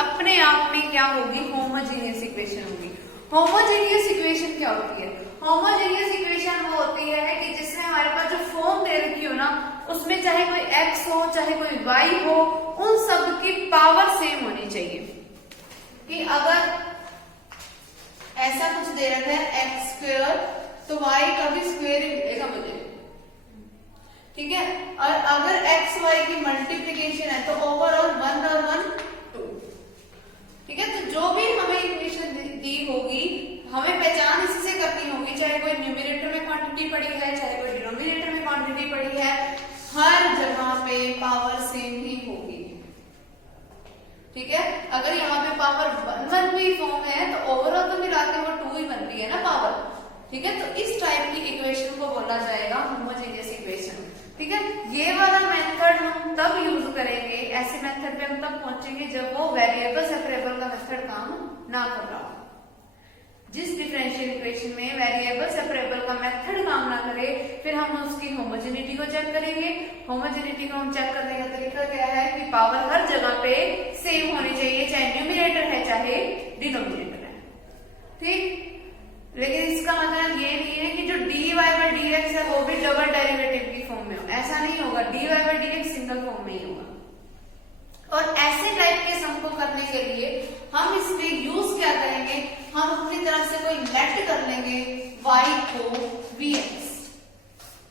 अपने आप में क्या होगी, होमोजेनियस इक्वेशन होगी। होमोजेनियस इक्वेशन क्या होती है? होमोजेनियस इक्वेशन वो होती है कि जिसमें हमारे पास जो फॉर्म दे रखी हो ना, उसमें चाहे कोई x हो चाहे कोई y हो, उन सब की पावर सेम होनी चाहिए। कि अगर ऐसा कुछ दे रखा है x स्क्वायर, तो y का भी स्क्वायर ही मिलेगा मुझे, ठीक है। और अगर x y की मल्टीप्लीकेशन है तो ओवरऑल 1 और 1 2, ठीक है। तो जो भी हमें इक्वेशन दी होगी, हमें पहचान इसी से करनी होगी, चाहे कोई न्यूमरेटर में क्वांटिटी पड़ी है चाहे कोई डिनोमिनेटर में क्वांटिटी पड़ी है, हर जगह पे पावर सेम ही होगी, ठीक है। अगर यहाँ पे पावर 1 1 भी फॉर्म है तो ओवरऑल तो मिला के वो 2 ही बन रही है ना पावर, ठीक है। तो इस टाइप की इक्वेशन को बोला जाएगा होमोजेनियस इक्वेशन, ठीक है। ये वाला मेथड हम तब यूज करेंगे, ऐसे मेथड पे हम तब पहुंचेंगे जब वो वेरिएबल सेपरेबल का मेथड काम ना कर रहा हो। जिस डिफरेंशियल इक्वेशन में वेरिएबल सेपरेबल का मेथड काम ना करे, फिर हम उसकी होमोजेनिटी को चेक करेंगे। होमोजेनिटी को हम चेक करने का तरीका क्या है कि पावर हर जगह पे सेम होनी चाहिए, चाहे न्यूमरेटर है चाहे डिनोमिनेटर है, ठीक। लेकिन इसका मतलब ये नहीं है कि जो dy बाय dx है वो भी डबल डेरिवेटिव की फॉर्म में हो, ऐसा नहीं होगा। dy by dx single form में ही होगा। और ऐसे टाइप के सम को करने के लिए हम इसमें यूज क्या करेंगे, हम अपनी तरफ से कोई लेट कर लेंगे y को vx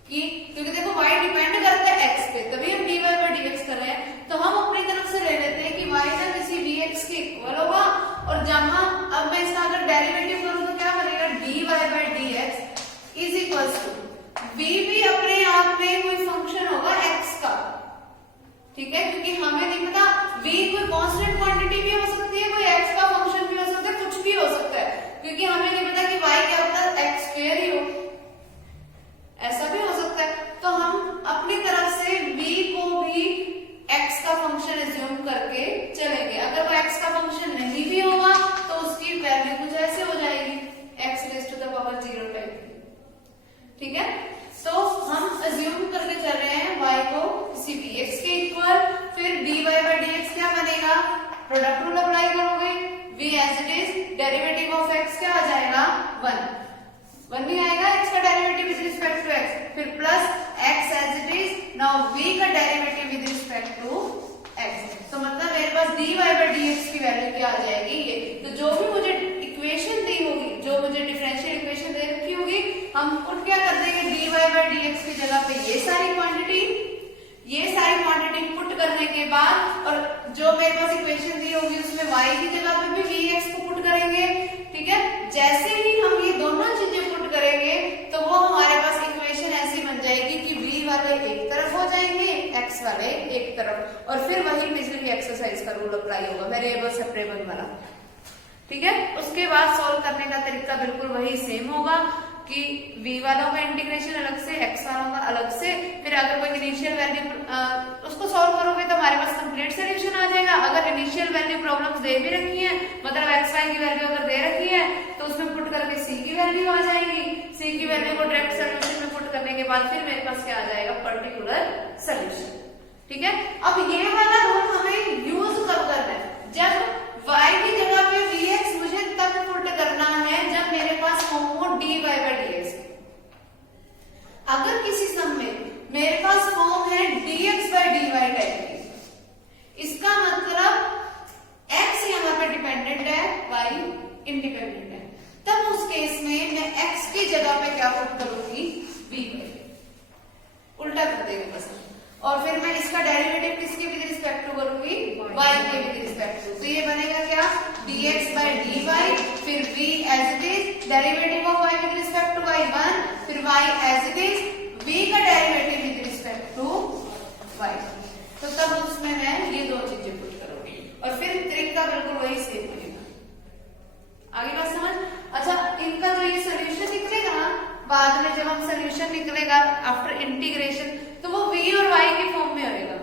की, क्योंकि देखो y डिपेंड करता है x पे, तभी हम dy बाय dx कर रहे हैं। तो हम अपनी तरफ से ले लेते हैं कि y ना किसी vx के इक्वल होगा, और जहां अब मैं इसका अगर डेरिवेटिव करूं तो क्या बनेगा, dy by dx is equals to v भी अपने आप में कोई फंक्शन होगा x का, ठीक है। क्योंकि हमें नहीं पता v कोई कांस्टेंट क्वांटिटी भी हो सकती है, कोई x का फंक्शन भी हो सकता है, कुछ भी हो सकता है, क्योंकि हमें नहीं पता कि y क्या होता है, x स्क्वायर ही हो, ऐसा भी हो सकता है। तो हम अपनी तरफ से v को भी x का फंक्शन एज्यूम करके चलेंगे। अगर वो x का फंक्शन नहीं भी होगा तो उसकी वैल्यू कुछ ऐसे हो जाएगी, x raise to the power 0 type, ठीक है। तो हम एज्यूम करके चल रहे हैं y को किसी vx के इक्वल, फिर dy बाय dx क्या बनेगा, प्रोडक्ट रूल अप्लाई करोगे, v as it is, derivative of x क्या आ जाएगा 1 नहीं आएगा, x का derivative with respect to x, फिर plus x as it is, now v का derivative with respect to x। तो मतलब मेरे पास dy बाय dx की वैल्यू क्या आ जाएगी ये। तो जो भी मुझे इक्वेशन दी होगी, जो मुझे डिफरेंशियल इक्वेशन दे रखी होगी, हम पुट क्या कर देंगे, dy बाय dx की जगह पे ये सारी क्वांटिटी पुट करने के बाद, और जो मेरे पास इक्वेशन दी होगी उसमें y की जगह पे भी vx को पुट करेंगे, ठीक है। जैसे ही हम ये दोनों चीजें पुट करेंगे तो वो हमारे पास इक्वेशन ऐसी बन जाएगी कि v वाले एक तरफ हो जाएंगे, x वाले एक तरफ, और फिर वही पिछली एक्सरसाइज का रूल अप्लाई होगा, वेरिएबल सेपरेबल वाला, ठीक है। उसके बाद सॉल्व करने का तरीका बिल्कुल वही सेम होगा कि v वालों का इंटीग्रेशन अलग से, x वालों का अलग से, फिर अगर कोई इनिशियल वैल्यू उसको सॉल्व करोगे तो हमारे पास कंप्लीट सॉल्यूशन आ जाएगा। अगर इनिशियल वैल्यू प्रॉब्लम्स दे भी रखी है, मतलब x y की वैल्यू अगर दे रखी है तो उसमें पुट करके c की वैल्यू आ जाएगी, c की वैल्यू को डायरेक्ट सॉल्यूशन में पुट करने के बाद फिर मेरे पास क्या आ जाएगा, पर्टिकुलर सॉल्यूशन, ठीक है। अब ये वाला रूल हमें यूज कब करना है, जब y की जगह पे vx मुझे तब पुट करना है जब मेरे पास फॉर्म हो dy बाय dx। अगर किसी सम में मेरे पास फॉर्म है dx बाय dy टाइप की, इसका मतलब x यहाँ पे डिपेंडेंट है, y इंडिपेंडेंट है, तब उस केस में मैं x की जगह पे क्या पुट करूंगी, v, उल्टा कर देंगे बस। और फिर मैं इसका डेरिवेटिव किसके विद रिस्पेक्ट टू करूंगी, y के विद रिस्पेक्ट टू। तो ये बनेगा क्या, dx बाय dy, फिर v as it is, derivative of y with respect to y 1, फिर y as it is, v का derivative with respect to y। तो तब उसमें मैं ये दो चीजें पुट करूंगी, और फिर तरीका बिल्कुल वही सेम बनेगा। आगे बात समझ। अच्छा, इनका जो ये सोल्यूशन निकलेगा ना, बाद में जब हम सोल्यूशन निकलेगा आफ्टर इंटीग्रेशन, तो वो v और y के फॉर्म में होगा,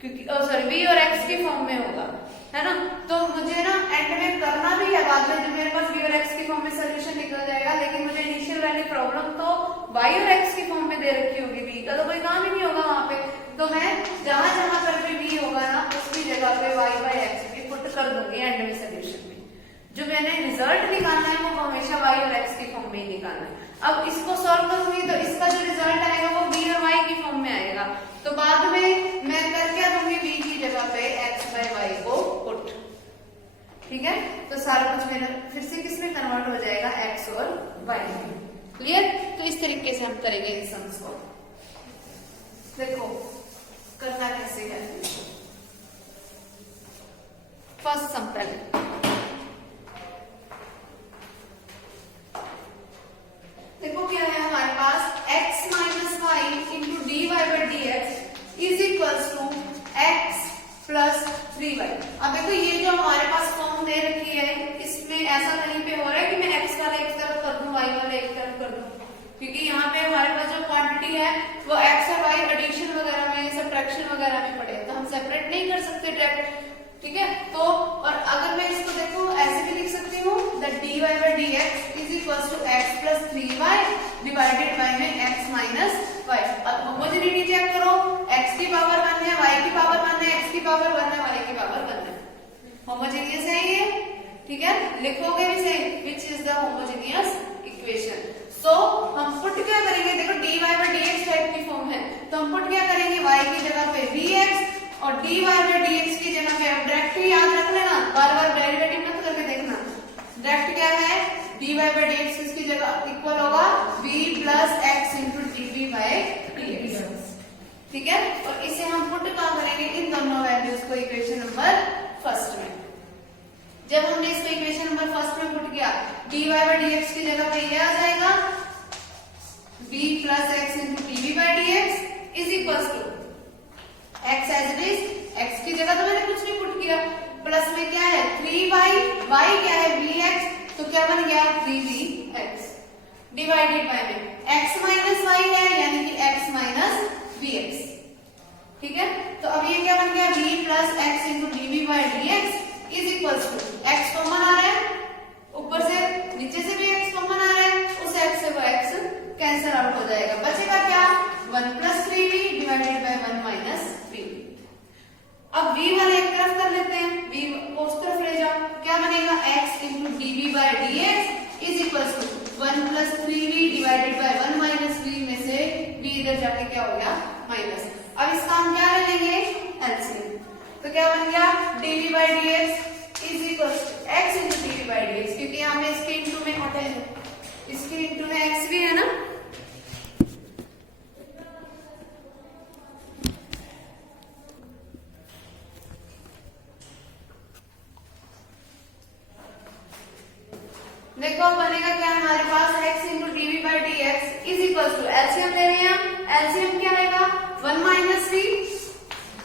क्योंकि सॉरी v और x के फॉर्म में होगा, है ना। तो मुझे ना एंड में करना भी है, बाद में जब मेरे पास v और x के फॉर्म में सोल्यूशन निकल जाएगा, लेकिन मुझे इनिशियल वाली प्रॉब्लम तो y और x की फॉर्म में दे रखी होगी, v का तो कोई काम ही नहीं होगा वहां पे। तो मैं जहां जहां पर भी v होगा ना, उसकी जगह पे y बाय x भी पुट रिजल्ट निकालना है वो हमेशा y और x की फॉर्म में ही निकालना है। अब इसको सॉल्व करूंगी तो इसका जो रिजल्ट आएगा वो b और y की फॉर्म में आएगा, तो बाद में मैं कर क्या दूंगी, b की जगह पे x by y को पुट, ठीक है। तो सारा कुछ मेरा फिर से किसमें कन्वर्ट हो जाएगा, x और y में। क्लियर? तो इस तरीके से हम करेंगे इन सम्स को। देखो करना कैसे है। फर्स्ट सम पहले देखो क्या है हमारे पास, x minus y into d y by d x is equals to x plus 3y। अब देखो ये जो हमारे पास फॉर्म दे रखी है इसमें ऐसा कहीं पे हो रहा है कि मैं x वाला एक तरफ कर दूं, y वाला एक तरफ कर दूं, क्योंकि यहाँ पे हमारे पास जो क्वांटिटी है वो x और y एडिशन वगैरह में, सब्ट्रैक्शन वगैरह में पड़े, तो हम सेपरेट नहीं कर सकते डायरेक्ट, ठीक है। तो और अगर मैं इसको देखो ऐसे भी लिख सकती हूँ, that dy by dx is equals to x plus 3y divided by में x माइनस y। अब होमोजेनिटी चेक करो, x की पावर 1 है, y की पावर 1 है, x की पावर 1 है, y की पावर 1 है, होमोजेनियस है ये, ठीक है। लिखोगे भी सही, which is the homogeneous equation. So हम पुट क्या करेंगे, देखो dy by dx टाइप की फॉर्म है, तो हम पुट क्या करेंगे, y की जगह पे vx और dy by dx की जगह पे अब डायरेक्ट ही याद रख लेना, बार बार डेरिवेटिव मत करके देखना। डायरेक्ट क्या है, dy by dx इसकी जगह इक्वल होगा v plus x into dv by dx, ठीक है। और इसे हम पुट कहाँ करेंगे, इन दोनों वैल्यूज को इक्वेशन नंबर फर्स्ट में। जब हमने इसको इक्वेशन नंबर फर्स्ट में पुट किया, dy by dx की जगह पे ये आ जाएगा v plus x into dv by dx is equals to x as it is, x की जगह तो मैंने कुछ नहीं पुट किया, प्लस में क्या है 3y, y क्या है vx, तो क्या बन गया 3vx डिवाइडेड बाय में x माइनस y है यानी कि x माइनस vx, ठीक है। तो अब ये क्या बन गया v plus x into dv by dx is equals to x common आ रहा है, ऊपर से नीचे से भी x कॉमन आ रहा है, उस x से वो x कैंसिल आउट हो जाएगा, बचेगा क्या 1 plus 3v divided by 1 minus v। अब v वाले एक तरफ कर लेते हैं, v को उस तरफ ले जाओ, क्या बनेगा x into dv by dx is equals to 1 plus 3v divided by 1 minus v में से v इधर जाके क्या हो गया माइनस। अब इसका हम क्या ले लेंगे एलसीएम, तो क्या बन गया dv by dx is equals to x into dv by dx, क्योंकि यहाँ पे इसके इंटू में आता है, इसके इंटू में x भी है ना, देखो बनेगा क्या हमारे पास x into dv by dx is equal to LCM ले रहे हैं हम, एलसीएम क्या आएगा 1 माइनस v,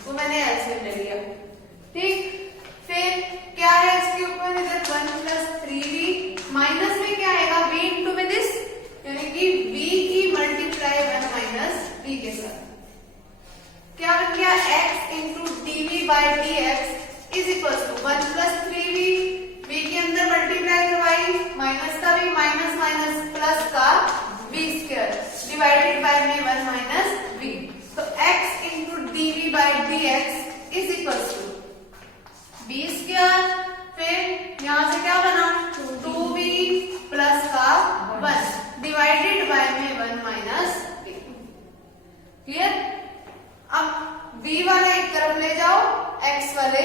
वो मैंने एलसीएम ले लिया, ठीक। फिर क्या है इसके ऊपर इधर 1 प्लस 3v माइनस में क्या आएगा v इंटू में दिस, यानी कि v की मल्टीप्लाई 1 माइनस v के साथ, क्या बन गया x into dv by dx is equal to 1 plus 3v, v के अंदर मल्टीप्लाई करवाई, माइनस का v माइनस माइनस प्लस का v स्क्वायर डिवाइडेड बाय में 1 माइनस v, तो x into dv by dx is equal to v square, फिर यहाँ से क्या बना 2v प्लस का 1 डिवाइडेड बाय में 1 माइनस v। क्लियर? अब v वाले एक तरफ ले जाओ, x वाले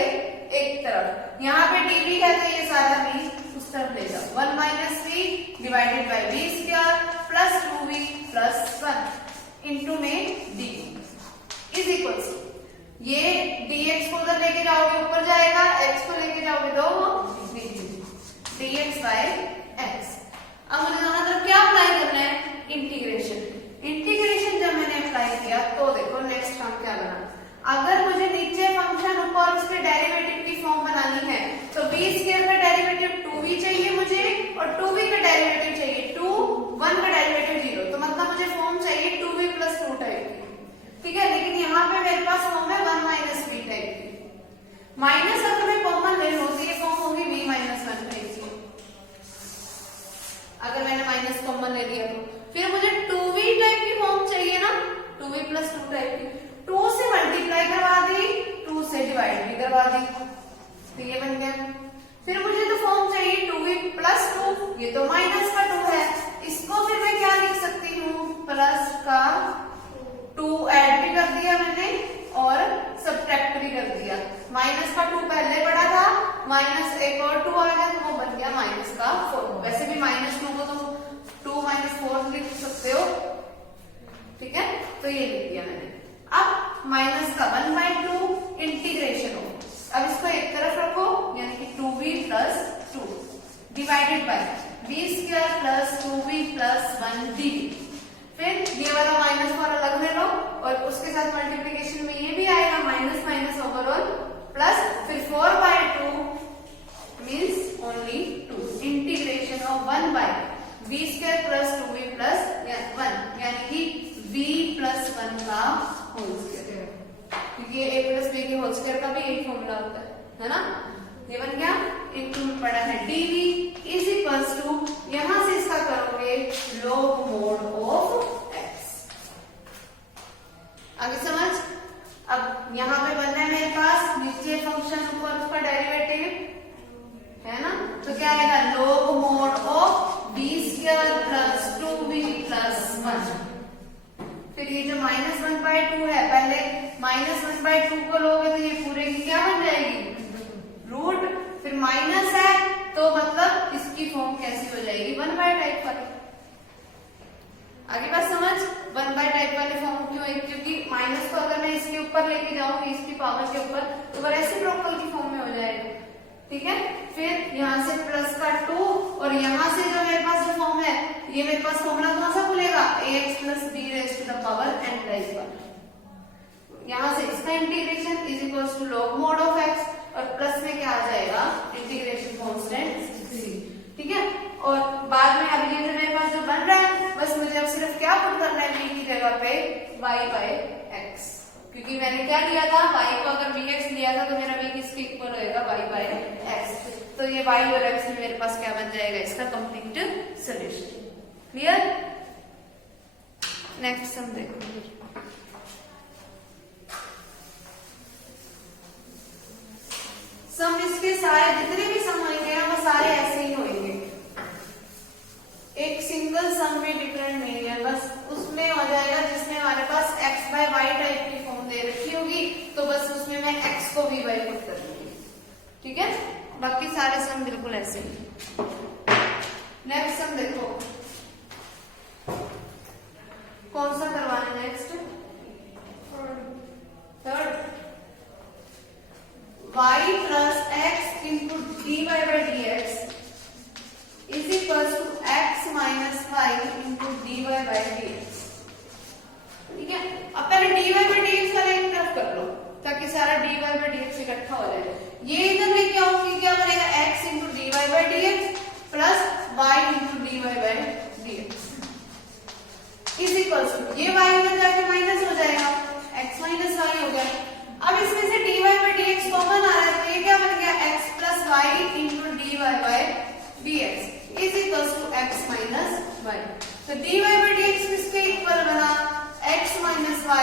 एक तरफ, यहाँ पे dv है तो ये सारा v उस तरफ ले जाओ, 1 minus v divided by v square plus 2v plus 1 into में dv इज इक्वल्स, ये dx को उधर लेके जाओगे ऊपर जाएगा, x को लेके जाओगे तो वो dx बाय x। अब मुझे दोनों तरफ क्या अप्लाई करना है, इंटीग्रेशन। इंटीग्रेशन जब मैंने अप्लाई किया तो देखो नेक्स्ट टर्म क्या बना, अगर मुझे नीचे फंक्शन ऊपर उसके डेरिवेटिव की फॉर्म बनानी है तो v स्क्वायर का डेरिवेटिव 2v चाहिए मुझे, और 2v का डेरिवेटिव चाहिए 2, 1 का डेरिवेटिव 0, तो मतलब मुझे फॉर्म चाहिए 2v प्लस 2 टाइप की, ठीक है। लेकिन यहाँ पे मेरे पास फॉर्म है 1 माइनस v टाइप की, माइनस अगर मैं कॉमन ले लूं तो ये फॉर्म होगी v माइनस 1 टाइप की, अगर मैंने माइनस कॉमन ले लिया तो। फिर मुझे 2v टाइप की फॉर्म चाहिए ना, 2v प्लस 2 टाइप की, 2 से मल्टीप्लाई करवा दी, 2 से डिवाइड भी करवा दी, तो ये बन गया। फिर मुझे तो फॉर्म चाहिए 2v प्लस माइनस का 2 पहले पड़ा था, माइनस एक और 2 आ गया तो वो बन गया माइनस का 4। वैसे भी माइनस 2 को तो 2 - 4 लिख सकते हो, ठीक है, तो ये लिख दिया मैंने। अब माइनस का 1/2 इंटीग्रेशन हो, अब इसको एक तरफ रखो यानी कि 2b + 2 divided by b² + 2b + 1db। फिर ये वाला माइनस और अलग ले लो और उसके साथ मल्टीप्लिकेशन में ये भी आएगा माइनस माइनस ओवरऑल प्लस, फिर 4/2 means only 2 integration of 1/b² + 2b + 1 यानी कि b + 1 का होल स्क्वायर, क्योंकि ये a + b के होल स्क्वायर का भी एक फॉर्मूला होता है ना। ये बन गया, एक टू में पड़ा है dv = यहां से इसका करोगे log mod ऑफ x। आगे समझ। अब यहाँ पे बनना है मेरे पास नीचे फंक्शन ऊपर उसका डेरिवेटिव है ना, तो क्या आएगा log mod of b² + 2b + 1। फिर ये जो -1/2 है, पहले -1/2 को लोगे तो ये पूरे की क्या बन जाएगी रूट, फिर माइनस है तो मतलब इसकी फॉर्म कैसी हो जाएगी 1/टाइप वाली। आगे बात समझ। 1/टाइप वाली फॉर्म क्यों है, क्योंकि माइनस को अगर मैं इसके ऊपर लेके जाऊंगी इसकी पावर के ऊपर तो वो रेसिप्रोकल की फॉर्म में हो जाएगा, ठीक है। फिर यहाँ से प्लस का 2 और यहाँ से जो मेरे पास जो फॉर्म है ये मेरे पास फॉर्मूला कौन सा खुलेगा ax + b n टाइप का। यहाँ से इसका integration = log mod of x और प्लस में क्या आ जाएगा इंटीग्रेशन कांस्टेंट c, ठीक है। और बाद में अब ये जो मेरे पास जो बन रहा है बस मुझे अब सिर्फ क्या पुट करना है b की जगह पे y/x, क्योंकि मैंने क्या लिया था y को अगर bx लिया था तो मेरा b किसके इक्वल होएगा y/x, तो ये y और x में मेरे पास क्या बन जाएगा इसका complete solution. Clear. Next sum देखो। सम इसके सारे जितने भी सम होंगे ना वो सारे ऐसे ही होंगे, एक सिंगल सम में डिफरेंट नहीं है, बस उसमें हो जाएगा जिसमें हमारे पास x/y टाइप की फॉर्म दे रखी होगी तो बस उसमें मैं x को v/y पुट कर दूंगी, ठीक है। बाकी सारे सम बिल्कुल ऐसे ही। नेक्स्ट सम देखो कौन सा करवाना है next, third. y + x * dy/dx = x - y * dy/dx, ठीक है। अब पहले dy/dx का एक तरफ कर लो ताकि सारा dy/dx इकट्ठा हो जाए। ये इधर लेके आऊंगी क्या बनेगा x * dy/dx + y * dy/dx ये y इधर जाके माइनस हो जाएगा, x - y हो गया। अब इसमें से dy/dx कॉमन आ रहा है तो ये क्या बन गया x + y * dy/dx x - y। तो dy/dx किसके इक्वल बना x - y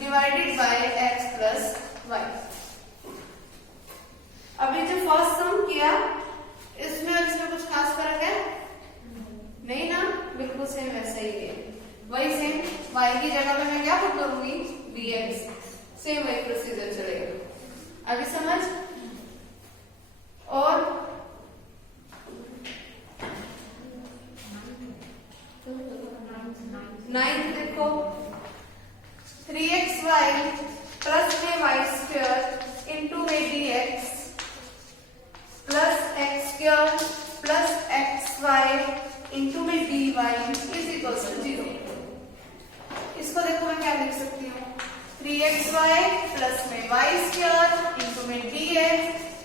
divided bye x + y। अभी जो फर्स्ट सम किया इसमें और इसमें कुछ खास फर्क है नहीं ना, बिल्कुल सेम वैसा ही है, वही सेम y की जगह पे मैं क्या पुट करूंगी dx, सेम वही प्रोसीजर चलेगा। आगे समझ। और नाइन्थ देखो 3xy + y² into dx + x² + xy into dy = 0। इसको देखो मैं क्या लिख सकती हूँ 3xy + y² into dx -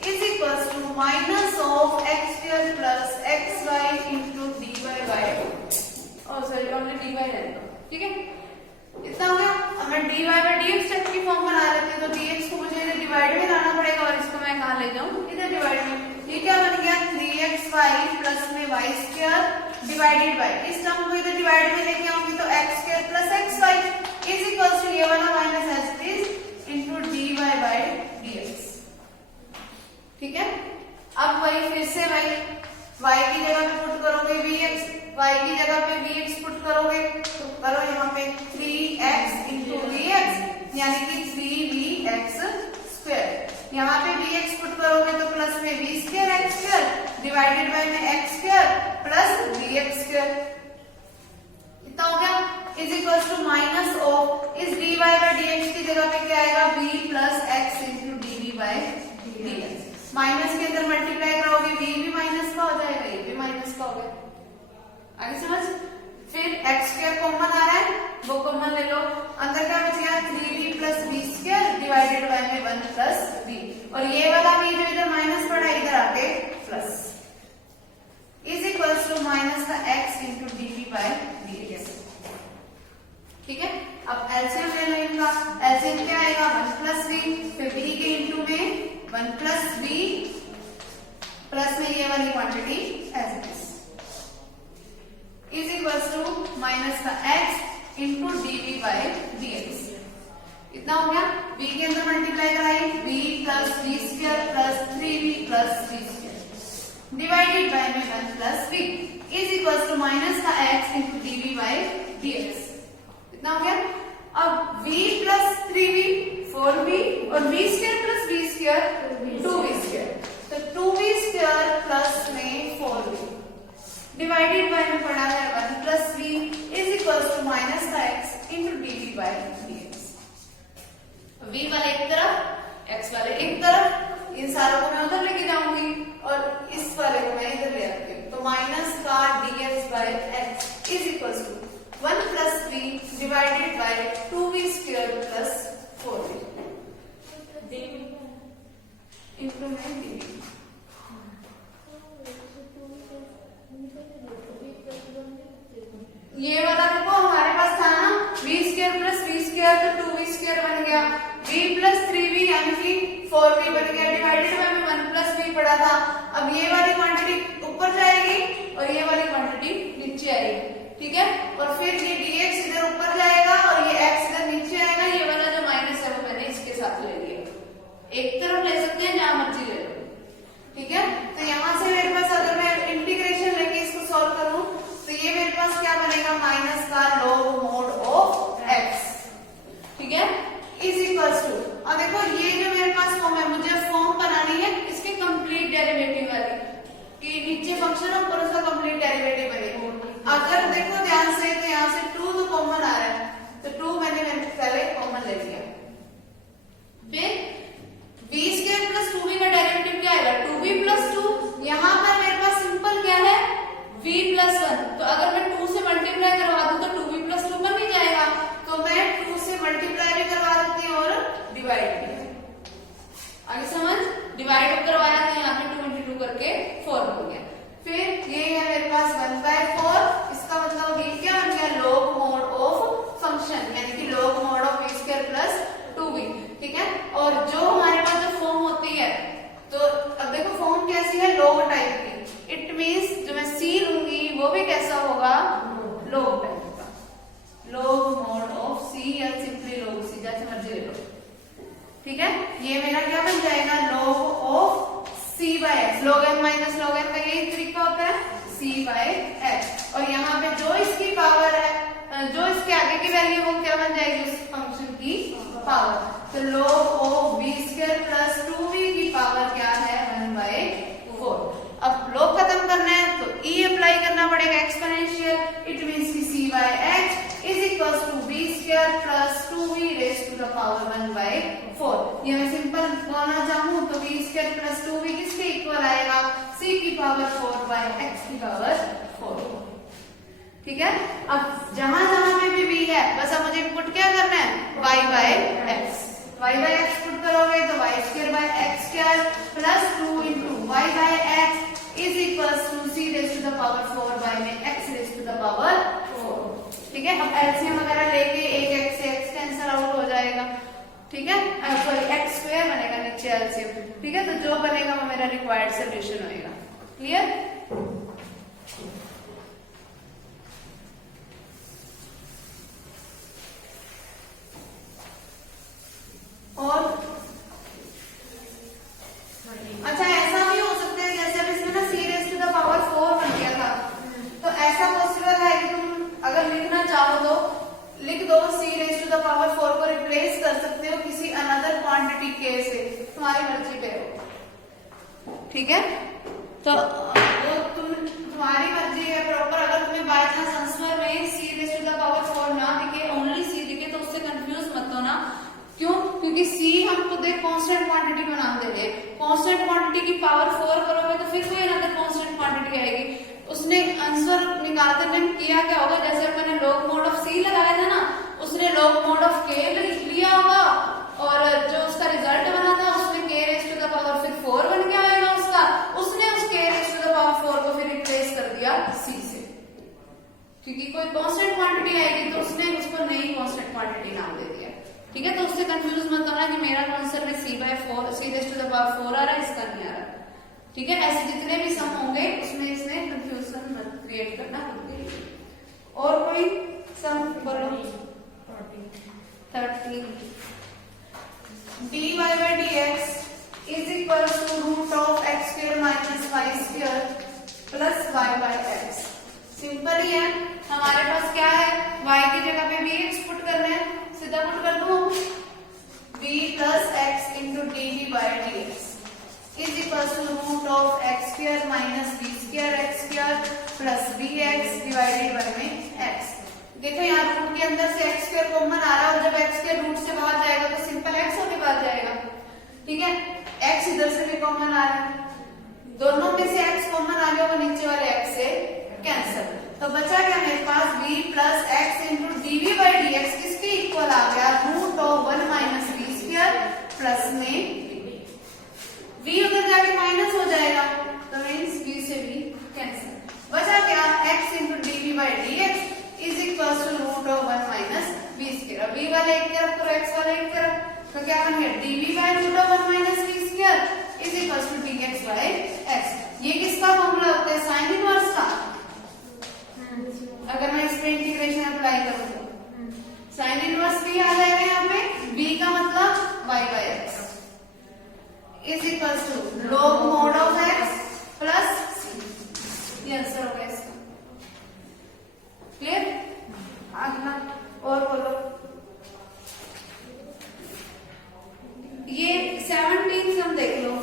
-x² + xy into dy/, sorry हमने dy रहता, ठीक है। इतना हो गया। अब मैं dy/dx स्टेप की फॉर्म बना लेती हूँ तो dx को मुझे इधर डिवाइड में लाना पड़ेगा और इसको मैं कहाँ ले जाऊँ इधर डिवाइड में। ये क्या बन गया 3xy + y² डिवाइडेड बाय, इस टर्म को इधर डिवाइड में लेके आऊंगी तो x² + xy ये वाला minus as it is into dy/dx, ठीक है। अब वही फिर से वही y की जगह पे पुट करोगे vx, y की जगह पे vx पुट करोगे तो करो यहाँ पे 3x * vx यानी कि 3vx²। यहाँ पे bx पुट करोगे तो प्लस में b square x square divided by में x square plus bx square, इतना हो गया, is equal to minus of इस dy बाय dx की जगह पे क्या आएगा b plus x into dv by dx। Minus के अंदर मल्टीप्लाई करोगे b भी माइनस का हो जाएगा, ये भी माइनस का हो गया। आगे समझ। फिर x स्क्वायर कॉमन आ रहा है, वो कॉमन ले लो, अंदर क्या बच गया 3b plus b square divided by में 1 प्लस b, और ये वाला b जो इधर माइनस पड़ा इधर आके plus, is equal to minus का x into dv by dx। ठीक है, अब एलसीएम ले लो इनका, एलसीएम क्या आएगा 1 प्लस b, फिर b के इंटू में 1 प्लस b प्लस में ये वाली quantity as it is equal to minus का x into dv by dx। इतना हो गया, b के अंदर मल्टीप्लाई कराई b plus b square plus 3b plus b square divided by में 1 plus b is equal to minus का x into dv by dx। इतना हो गया, अब v प्लस 3b 4b और b square plus b square 2b square, तो 2b square plus में 4b divided by में पड़ा है 1 plus b is equal to minus का x into dv by dx। v वाले एक तरफ x वाले एक तरफ, इन सारों को मैं उधर लेके जाऊंगी और इस वाले को मैं इधर ले आती हूँ, तो माइनस का dx by x is equal to 1 plus b divided by 2b square plus 4b into में dv। ये वाला देखो हमारे पास था ना b square plus b square, तो 2b स्क्वायर बन गया, b प्लस 3b यानी कि 4b बन गया डिवाइडेड बाय में 1 प्लस b पड़ा था। अब ये वाली क्वांटिटी ऊपर जाएगी और ये वाली क्वांटिटी नीचे आएगी, ठीक है, और फिर ये dx इधर ऊपर जाएगा और ये x इधर नीचे आएगा, ये वाला जो माइनस है वो मैंने इसके साथ ले लिया, एक तरफ ले सकते हैं जहां मर्जी ले लो, ठीक है। तो यहां से मेरे पास अगर मैं इंटीग्रेशन लेके इसको सॉल्व करूं तो ये मेरे पास क्या बनेगा माइनस का log mod ऑफ x, ठीक है, इज इक्वल्स टू, अब देखो ये जो मेरे पास फॉर्म है मुझे फॉर्म बनानी है इसके कंप्लीट डेरिवेटिव वाली, कि नीचे फंक्शन है ऊपर उसका कंप्लीट डेरिवेटिव बनेगा। अगर देखो ध्यान से तो यहाँ से 2 तो कॉमन आ रहा है, तो 2 मैंने पहले कॉमन ले लिया, फिर b स्क्वायर प्लस 2b का डेरिवेटिव क्या आएगा 2b प्लस 2, यहाँ पर मेरे पास सिंपल क्या है v प्लस 1, तो अगर मैं 2 से मल्टीप्लाई करवा दूं तो 2b प्लस 2 बन ही जाएगा, तो मैं 2 से मल्टीप्लाई भी करवा देती हूँ और डिवाइड भी। आगे समझ, डिवाइड करवाया तो यहाँ पे 2 into 2 करके 4 हो गया, फिर ये है मेरे पास 1/4, इसका मतलब ये क्या बन गया log mod ऑफ फंक्शन, यानी कि log mod of b square plus 2b, ठीक है। और जो हमारे पास जो फॉर्म होती है, तो अब देखो फॉर्म कैसी है log टाइप की, इट मींस जो मैं c लूंगी वो भी कैसा होगा log टाइप का, log mod ऑफ c या सिंपली log c जैसे मर्जी ले लो, ठीक है। ये मेरा क्या बन जाएगा log of c bye x, log n minus log n का यही तरीका होता है c बाय x, और यहाँ पे जो इसकी पावर है, जो इसके आगे की वैल्यू वो क्या बन जाएगी उस फंक्शन की पावर, तो log of b square plus 2b की पावर क्या है 1/4। अब log खत्म करना है तो e अप्लाई करना पड़ेगा एक्सपोनेंशियल, इट मींस कि c bye x is equals to b square plus 2b raise to the power 1/4। ये मैं सिंपल बोलना चाहूँ तो b स्क्वायर प्लस 2b किसके इक्वल आएगा c की पावर 4 बाय x की पावर 4, ठीक है। अब जहां जहां पे भी b है बस अब मुझे पुट क्या करना है y by x, y by x put करोगे तो y square by x square plus 2 into y by x is equals to c raise to the power 4 by में x raise to the power 4, ठीक है। अब LCM वगैरह लेके एक x से x कैंसिल आउट हो जाएगा, ठीक है, सॉरी x स्क्वायर बनेगा नीचे एलसीएम, ठीक है, तो जो बनेगा वो मेरा रिक्वायर्ड सॉल्यूशन होएगा, क्लियर। और अच्छा ऐसा भी हो सकता है जैसे अब इसमें ना c raise to the power 4 बन गया था, तो ऐसा पॉसिबल है कि तुम अगर लिखना चाहो तो लिख दो c raise to the power 4 को रिप्लेस कर सकते हो किसी अनदर क्वांटिटी k से, तुम्हारी मर्जी ठीक है, तो तुम्हारी मर्जी है प्रॉपर। अगर तुम्हें बाय चांस आंसर में c raise to the power 4 ना दिखे, ओनली c दिखे, तो उससे कंफ्यूज मत होना। क्यों? क्योंकि c हम खुद एक कांस्टेंट क्वांटिटी का नाम दे रहे हैं। कांस्टेंट क्वांटिटी की पावर 4 करोगे तो फिर कोई अनदर कांस्टेंट क्वांटिटी आएगी। उसने आंसर निकालते टाइम किया क्या होगा, जैसे अपने लॉग मोड ऑफ c लगाया था ना, उसने लॉग मोड ऑफ k लिया होगा और जो उसका रिजल्ट बना था उसमें k raise to the power फिर 4 बन गया होगा उसका। उसने उस k raise to the power 4 को फिर रिप्लेस कर दिया c से, क्योंकि कोई कांस्टेंट क्वांटिटी आएगी तो उसने उसको नई कांस्टेंट क्वांटिटी नाम दे दिया। ठीक है, तो उससे कंफ्यूज मत होना कि मेरा आंसर में c raise to the power 4 आ रहा है, इसका नहीं आ रहा। ठीक है, ऐसे जितने भी सम होंगे उसमें इसने कंफ्यूजन मत क्रिएट करना होगी। और कोई सम बोलो। 13 dy by dx is equal to root of x square minus y square plus y by x। Simple ही है, हमारे पास क्या है, y की जगह पे bx पुट कर रहे हैं, सीधा पुट कर दो b plus x into dv by dx is equal to root of x square minus b square x square plus bx divided by में x। देखो यहाँ रूट के अंदर से x स्क्वायर कॉमन आ रहा है और जब x स्क्वायर रूट से बाहर जाएगा तो सिंपल x होके बाहर जाएगा। ठीक है, x इधर से भी कॉमन आ रहा है, दोनों में से x कॉमन आ गया, वो नीचे वाले x से कैंसिल। तो बचा क्या मेरे पास b plus x into dv by dx किसके इक्वल आ गया, root of 1 minus b square plus में v उधर जाके माइनस हो जाएगा तो मींस v से v कैंसिल। बचा क्या x into dv by dx is equal to root of 1 minus b square. अब v वाले एक तरफ करो, x वाले एक तरफ, तो क्या बन गया dv by root of 1 minus b square is equal to dx by x। ये किसका फॉर्मूला होता है, साइन इनवर्स का। अगर मैं इसमें इंटीग्रेशन अप्लाई करूं तो साइन इनवर्स भी आ जाएगा यहाँ पे, v का मतलब y by x is equal to log mod of x plus c। ये आंसर होगा इसका। क्लियर? अगला और बोलो। ये 17 सम देख लो,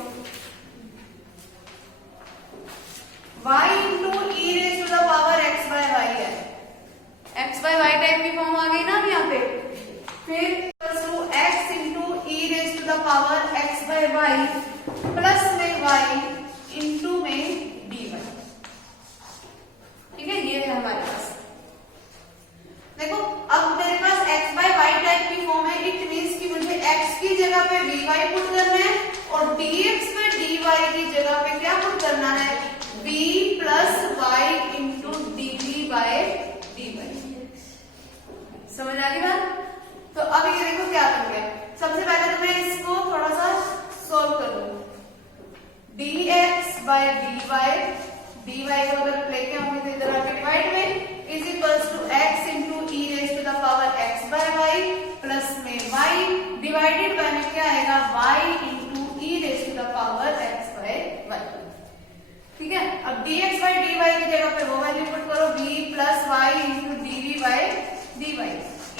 y into e raise to the power x by y है। x बाय y टाइप की फॉर्म आ गई ना अब यहाँ पे। फिर x into e raise to the power x by y plus में y इंटू में dy। ठीक है, ये है हमारे पास। देखो अब मेरे पास x बाय y टाइप की फॉर्म है, इट मींस कि मुझे x की जगह पे vy पुट करना है और dx पे dy की जगह पे क्या पुट करना है, b plus y into dv by dy। समझ आ गई बात? तो अब ये देखो क्या बन गया। सबसे पहले तो मैं इसको थोड़ा सा सोल्व कर लूं। dx बाय dy को अगर लेके आऊंगी तो इधर आके डिवाइड में is equal to x into e raise to the power x by y plus में y डिवाइडेड बाय में क्या आएगा, y into e raise to the power x by y। ठीक है, अब dx बाय dy की जगह पे वो वैल्यू पुट करो, b plus y into dv by dy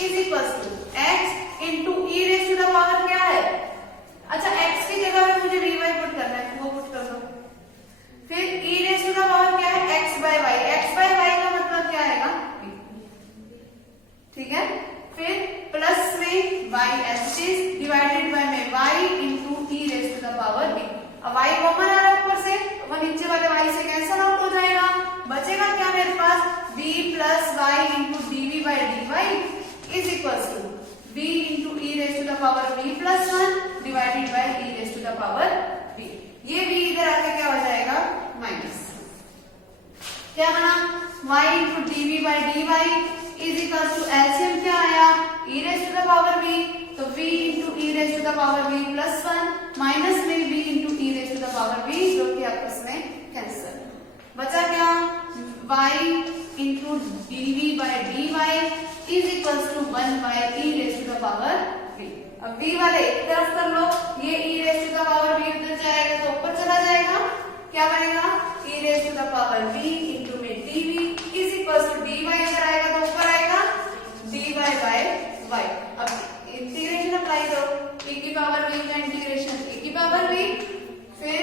is equal to x into e raise to the power क्या है, अच्छा x की जगह पे मुझे dy पुट करना है, वो पुट कर दो। फिर e raise to the power क्या है, x by y। x by y का मतलब क्या आएगा, ठीक है। फिर प्लस में y एच डिवाइडेड बाय में y into e raise to the power b। अब y कॉमन आ रहा है ऊपर से, वो नीचे वाले y से कैंसिल आउट हो जाएगा। बचेगा क्या मेरे पास, b plus y into dv by dy is equal to b into e raise to the power b plus 1 divided by e raise to the power b। ये b इधर आके क्या हो जाएगा, माइनस। क्या बना, y into dv by dy is equal to LCM क्या आया, e raise to the power b, तो v into e raise to the power b plus 1 minus में b into e raise to the power b, जो कि आपस में cancel. बचा क्या, y into dv by dy is equal to 1 by e raise to the power b। अब v वाले एक तरफ कर लो, ये e raise to the power b उधर जाएगा तो ऊपर चला जाएगा, क्या बनेगा, e raise to the power b into में dv is equal to dy इधर आएगा तो ऊपर आएगा dy बाय y। अब इंटीग्रेशन अप्लाई करो, e की पावर v का इंटीग्रेशन e की पावर v, फिर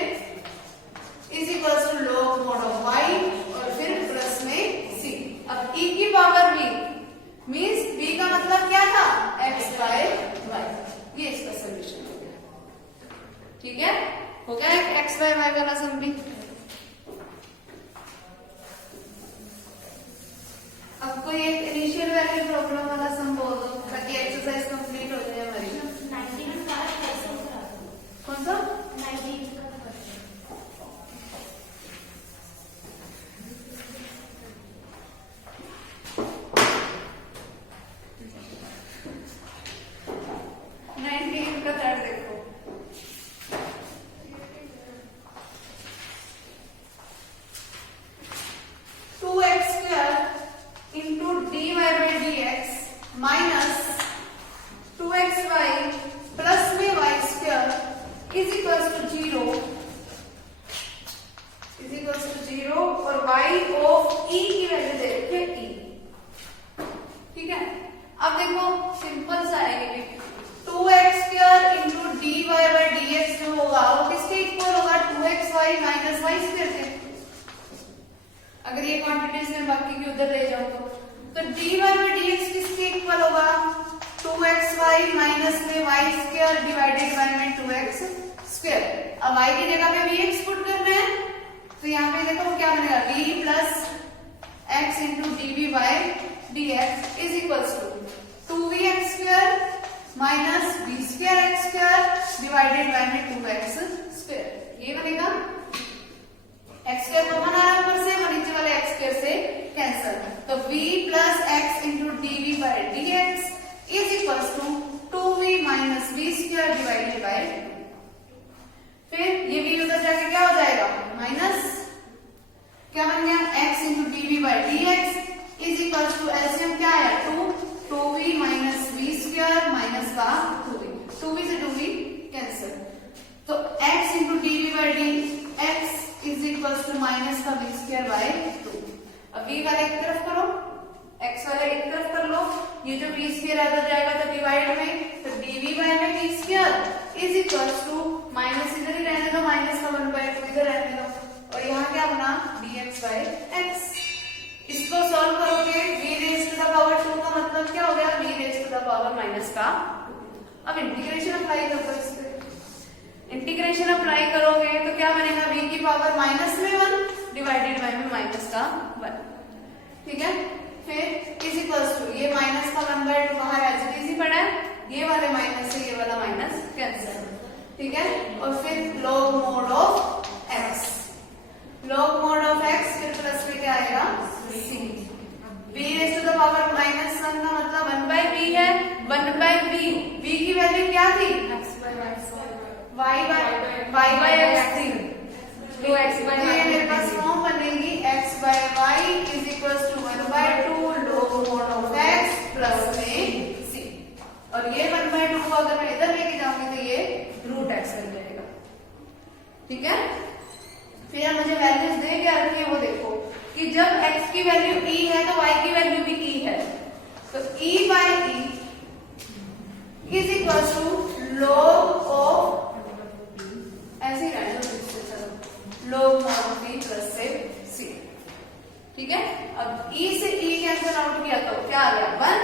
बाय वाई वाला सम भी। अब कोई एक इनिशियल वैल्यू प्रॉब्लम वाला सम बोल दो ताकि एक्सरसाइज कंप्लीट हो जाए हमारी। 19 का कैसे करा? कौन सा? 19 का अगर ये क्वांटिटीज में बाकी की उधर ले जाओ तो dy by dx किसके इक्वल होगा? 2xy माइनस में y स्क्वायर डिवाइडेड बाय में 2x स्क्वायर। अब y की जगह पे vx पुट करना है तो यहाँ पे देखो क्या बनेगा v plus x into dv by dx is equals to 2vx square minus v square x square divided by में 2x स्क्वायर। ये बनेगा x स्क्वायर कॉमन आ रहा है ऊपर से और नीचे वाले x स्क्वायर से कैंसिल, तो v plus x into dv by dx is equals to 2v minus v square divided by. फिर ये v उधर जाके क्या हो जाएगा माइनस, क्या बन गया x into dv by dx is equals to LCM क्या है 2v minus v square minus का 2v से 2v कैंसिल, तो x into dv by dx is equals to minus का v स्क्वायर बाय 2। अब v वाले एक तरफ करो, x वाले एक तरफ कर लो, ये जो v स्क्वायर आ जाएगा तो डिवाइड में, तो dv बाय में v square is equals to minus इधर ही रहने दो, माइनस का 1/2 इधर रहने दो, और यहाँ क्या बना dx बाय x। इसको सॉल्व करोगे v raise to the power 2 का मतलब क्या हो गया v raise to the power minus का 2। अब इंटीग्रेशन अप्लाई करो, इस पे इंटीग्रेशन अप्लाई करोगे तो क्या बनेगा v की पावर माइनस में 1 डिवाइडेड बाय में माइनस का 1, ठीक है। फिर इज इक्वल्स टू ये माइनस का 1/2 बाहर एज इट इज ही पड़ा है, ये वाले माइनस से ये वाला माइनस कैंसिल, ठीक है। और फिर log mod of x, log mod of x फिर प्लस में क्या आएगा c, v raise to the power minus 1 का मतलब 1/v है, 1/v, v की वैल्यू क्या थी y by x थी, तो मेरे पास फॉर्म बनेगी x by y is equals to 1/2 log mod of x plus में c, और ये 1/2 को अगर मैं इधर लेके जाऊंगी तो ये रूट x बन जाएगा, ठीक है। फिर मुझे वैल्यूज दे क्या रखी है वो देखो कि जब x की वैल्यू e है तो y की वैल्यू भी e है, तो e by e is equals to log of ऐसे ही रहने दो, चलो log mod of e plus से c, ठीक है। अब e से e कैंसिल आउट किया तो क्या आ गया 1,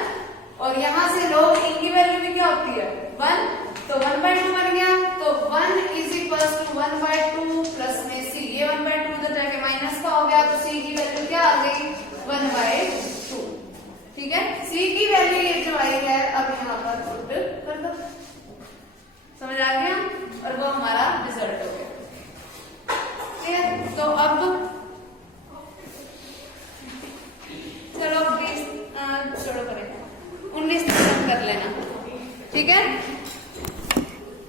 और यहां से log e की वैल्यू भी क्या होती है 1, तो 1/2 बन गया, तो 1 इज इक्वल्स टू 1/2 प्लस में c, ये 1/2 उधर जाके माइनस का हो गया, तो c की वैल्यू क्या आ गई 1/2, ठीक है। c की वैल्यू ये जो आई है अब यहाँ पर पुट कर दो, समझ आ गया।